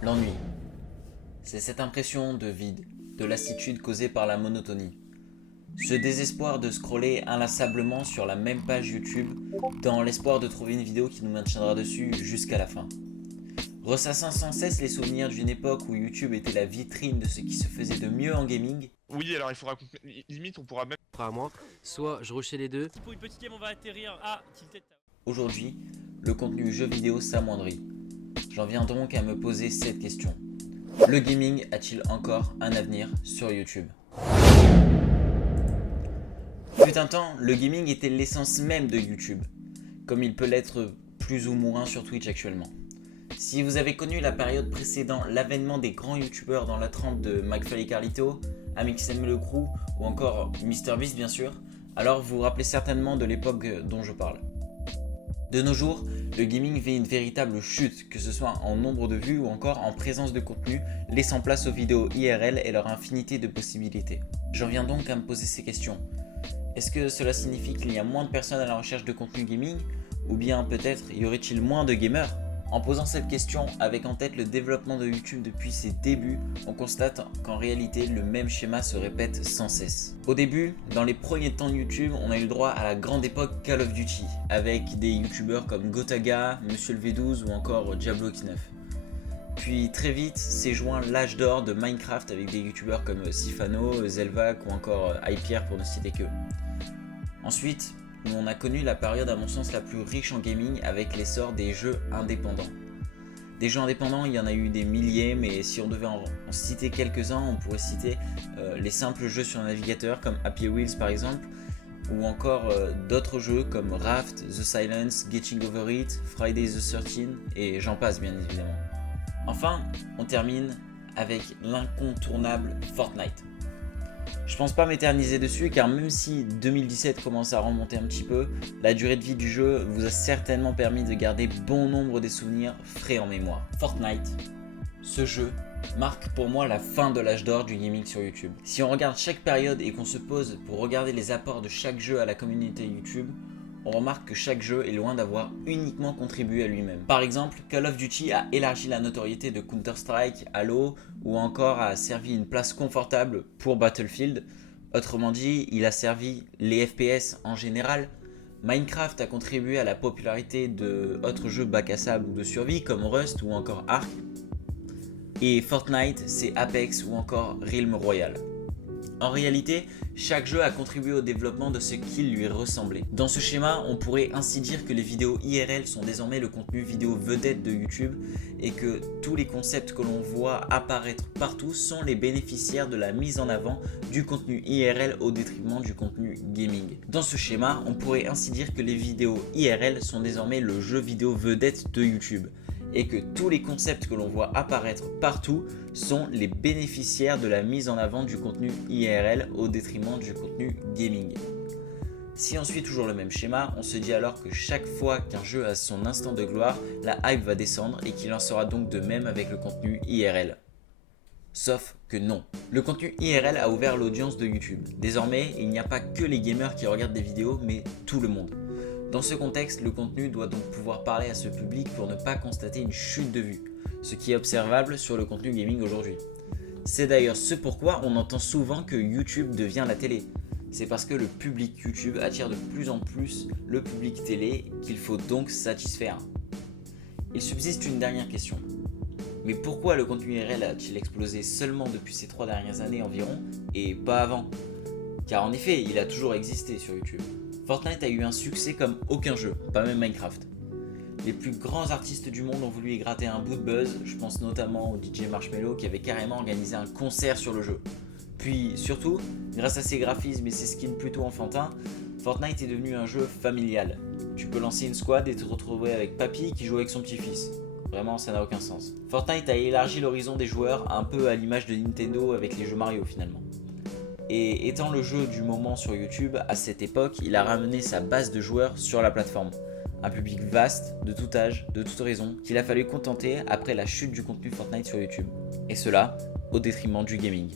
L'ennui, c'est cette impression de vide, de lassitude causée par la monotonie. Ce désespoir de scroller inlassablement sur la même page YouTube dans l'espoir de trouver une vidéo qui nous maintiendra dessus jusqu'à la fin. Ressassant sans cesse les souvenirs d'une époque où YouTube était la vitrine de ce qui se faisait de mieux en gaming, Oui, alors il faudra limite on pourra même À moi, soit je rushais les deux. Pour une petite game, on va atterrir à Tilted Tower. aujourd'hui, le contenu jeu vidéo s'amoindrit. J'en viens donc à me poser cette question. Le gaming a-t-il encore un avenir sur YouTube ? Fut un temps, le gaming était l'essence même de YouTube, comme il peut l'être plus ou moins sur Twitch actuellement. Si vous avez connu la période précédant l'avènement des grands youtubeurs dans la trempe de McFly et Carlito, Amixem le Crew ou encore MrBeast bien sûr, alors vous vous rappelez certainement de l'époque dont je parle. De nos jours, le gaming vit une véritable chute, que ce soit en nombre de vues ou encore en présence de contenu, laissant place aux vidéos IRL et leur infinité de possibilités. J'en viens donc à me poser ces questions. Est-ce que cela signifie qu'il y a moins de personnes à la recherche de contenu gaming ? Ou bien peut-être y aurait-il moins de gamers ? En posant cette question avec en tête le développement de YouTube depuis ses débuts, on constate qu'en réalité le même schéma se répète sans cesse. Au début, dans les premiers temps de YouTube, on a eu le droit à la grande époque Call of Duty, avec des youtubeurs comme Gotaga, Monsieur le V12 ou encore Diablo X9. Puis très vite s'est joint l'âge d'or de Minecraft avec des youtubeurs comme Sifano, Zelvac ou encore iPierre pour ne citer qu'eux. Ensuite, on a connu la période à mon sens la plus riche en gaming avec l'essor des jeux indépendants. Des jeux indépendants, il y en a eu des milliers, mais si on devait en citer quelques-uns, on pourrait citer les simples jeux sur navigateur comme Happy Wheels par exemple, ou encore d'autres jeux comme Raft, The Silence, Getting Over It, Friday the 13th et j'en passe bien évidemment. Enfin, on termine avec l'incontournable Fortnite. Je pense pas m'éterniser dessus car même si 2017 commence à remonter un petit peu, la durée de vie du jeu vous a certainement permis de garder bon nombre des souvenirs frais en mémoire. Fortnite, ce jeu, marque pour moi la fin de l'âge d'or du gaming sur YouTube. Si on regarde chaque période et qu'on se pose pour regarder les apports de chaque jeu à la communauté YouTube, on remarque que chaque jeu est loin d'avoir uniquement contribué à lui-même. Par exemple, Call of Duty a élargi la notoriété de Counter-Strike, Halo, ou encore a servi une place confortable pour Battlefield. Autrement dit, il a servi les FPS en général. Minecraft a contribué à la popularité d'autres jeux bac à sable ou de survie comme Rust ou encore Ark. Et Fortnite, c'est Apex ou encore Realm Royale. En réalité, chaque jeu a contribué au développement de ce qui lui ressemblait. Dans ce schéma, on pourrait ainsi dire que les vidéos IRL sont désormais le contenu vidéo vedette de YouTube et que tous les concepts que l'on voit apparaître partout sont les bénéficiaires de la mise en avant du contenu IRL au détriment du contenu gaming. Dans ce schéma, on pourrait ainsi dire que les vidéos IRL sont désormais le jeu vidéo vedette de YouTube et que tous les concepts que l'on voit apparaître partout sont les bénéficiaires de la mise en avant du contenu IRL au détriment du contenu gaming. Si on suit toujours le même schéma, on se dit alors que chaque fois qu'un jeu a son instant de gloire, la hype va descendre et qu'il en sera donc de même avec le contenu IRL. Sauf que non. Le contenu IRL a ouvert l'audience de YouTube. Désormais, il n'y a pas que les gamers qui regardent des vidéos, mais tout le monde. Dans ce contexte, le contenu doit donc pouvoir parler à ce public pour ne pas constater une chute de vues, ce qui est observable sur le contenu gaming aujourd'hui. C'est d'ailleurs ce pourquoi on entend souvent que YouTube devient la télé. C'est parce que le public YouTube attire de plus en plus le public télé qu'il faut donc satisfaire. Il subsiste une dernière question. Mais pourquoi le contenu IRL a-t-il explosé seulement depuis ces 3 dernières années environ et pas avant ? Car en effet, il a toujours existé sur YouTube. Fortnite a eu un succès comme aucun jeu, pas même Minecraft. Les plus grands artistes du monde ont voulu y gratter un bout de buzz, je pense notamment au DJ Marshmello qui avait carrément organisé un concert sur le jeu. Puis surtout, grâce à ses graphismes et ses skins plutôt enfantins, Fortnite est devenu un jeu familial. Tu peux lancer une squad et te retrouver avec papy qui joue avec son petit-fils. Vraiment, ça n'a aucun sens. Fortnite a élargi l'horizon des joueurs un peu à l'image de Nintendo avec les jeux Mario finalement. Et étant le jeu du moment sur YouTube, à cette époque, il a ramené sa base de joueurs sur la plateforme. Un public vaste, de tout âge, de toute raison, qu'il a fallu contenter après la chute du contenu Fortnite sur YouTube. Et cela, au détriment du gaming.